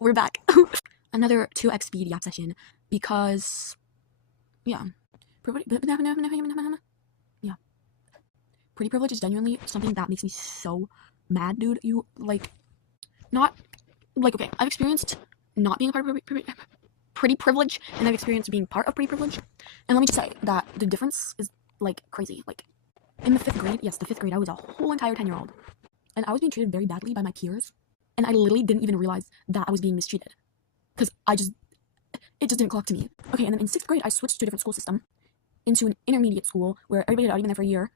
We're back. Another 2x speed yap session because, yeah. Yeah. Pretty privilege is genuinely something that makes me so mad, dude. You, like, not, like, okay, I've experienced not being a part of pretty privilege, and I've experienced being part of pretty privilege. And let me just say that the difference is, like, crazy. Like, in the 5th grade, yes, the 5th grade, I was a whole entire 10-year-old. And I was being treated very badly by my peers. And I literally didn't even realize that I was being mistreated. Because it just didn't clock to me. Okay, and then in 6th grade, I switched to a different school system, into an intermediate school where everybody had already been there for a year.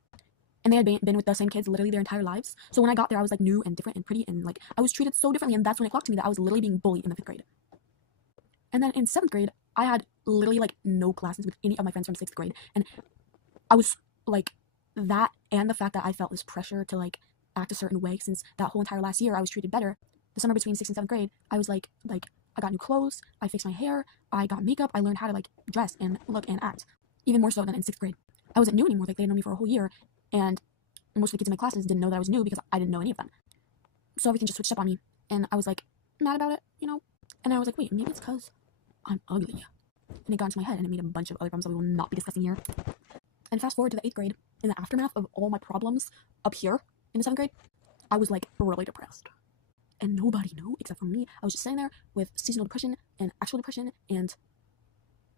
And they had been with the same kids literally their entire lives. So when I got there, I was like new and different and pretty, and like I was treated so differently. And that's when it clocked to me that I was literally being bullied in the 5th grade. And then in 7th grade, I had literally like no classes with any of my friends from 6th grade. And I was like, that and the fact that I felt this pressure to like act a certain way, since that whole entire last year I was treated better. The summer between 6th and 7th grade, I was like I got new clothes, I fixed my hair, I got makeup, I learned how to like dress and look and act. Even more so than in 6th grade. I wasn't new anymore, like they had known me for a whole year, and most of the kids in my classes didn't know that I was new because I didn't know any of them. So everything just switched up on me, and I was like mad about it, you know? And I was like, wait, maybe it's because I'm ugly. And it got into my head, and it made a bunch of other problems that we will not be discussing here. And fast forward to the 8th grade, in the aftermath of all my problems up here in the 7th grade, I was like really depressed. And nobody knew except for me. I was just sitting there with seasonal depression and actual depression and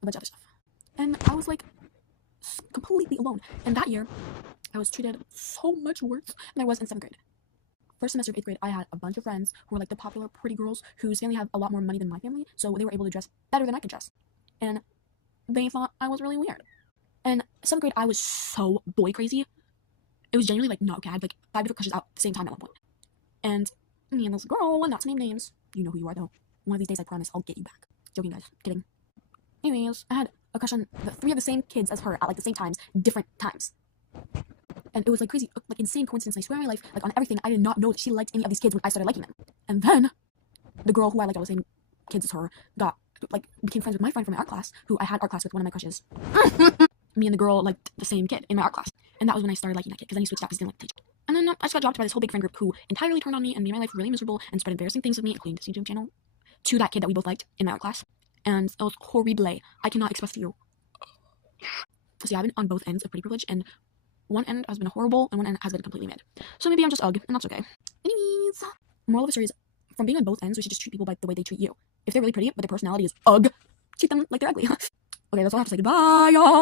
a bunch of other stuff. And I was like completely alone. And that year, I was treated so much worse than I was in 7th grade. First semester of 8th grade, I had a bunch of friends who were like the popular pretty girls whose family had a lot more money than my family, so they were able to dress better than I could dress. And they thought I was really weird. And 7th grade, I was so boy crazy. It was genuinely like not okay. I had like 5 different crushes out at the same time at one point. And me and this girl, not to name names, you know who you are though. One of these days, I promise, I'll get you back. Joking, guys. Kidding. Anyways, I had a crush on 3 of the same kids as her at like the same times, different times. And it was like crazy, like insane coincidence. I swear on my life, like on everything, I did not know that she liked any of these kids when I started liking them. And then the girl who I liked all the same kids as her became friends with my friend from my art class, who I had art class with, one of my crushes. Me and the girl liked the same kid in my art class. And that was when I started liking that kid, because then he switched out because he didn't like the teacher. And then I just got dropped by this whole big friend group who entirely turned on me and made my life really miserable and spread embarrassing things with me, including this YouTube channel, to that kid that we both liked in my art class. And it was horrible. I cannot express to you. So yeah, I've been on both ends of pretty privilege, and one end has been horrible and one end has been completely mid. So maybe I'm just ugh, and that's okay. Anyways, moral of the story is, from being on both ends, we should just treat people by the way they treat you. If they're really pretty, but their personality is ugh, treat them like they're ugly. Okay, that's all I have to say. Goodbye, y'all.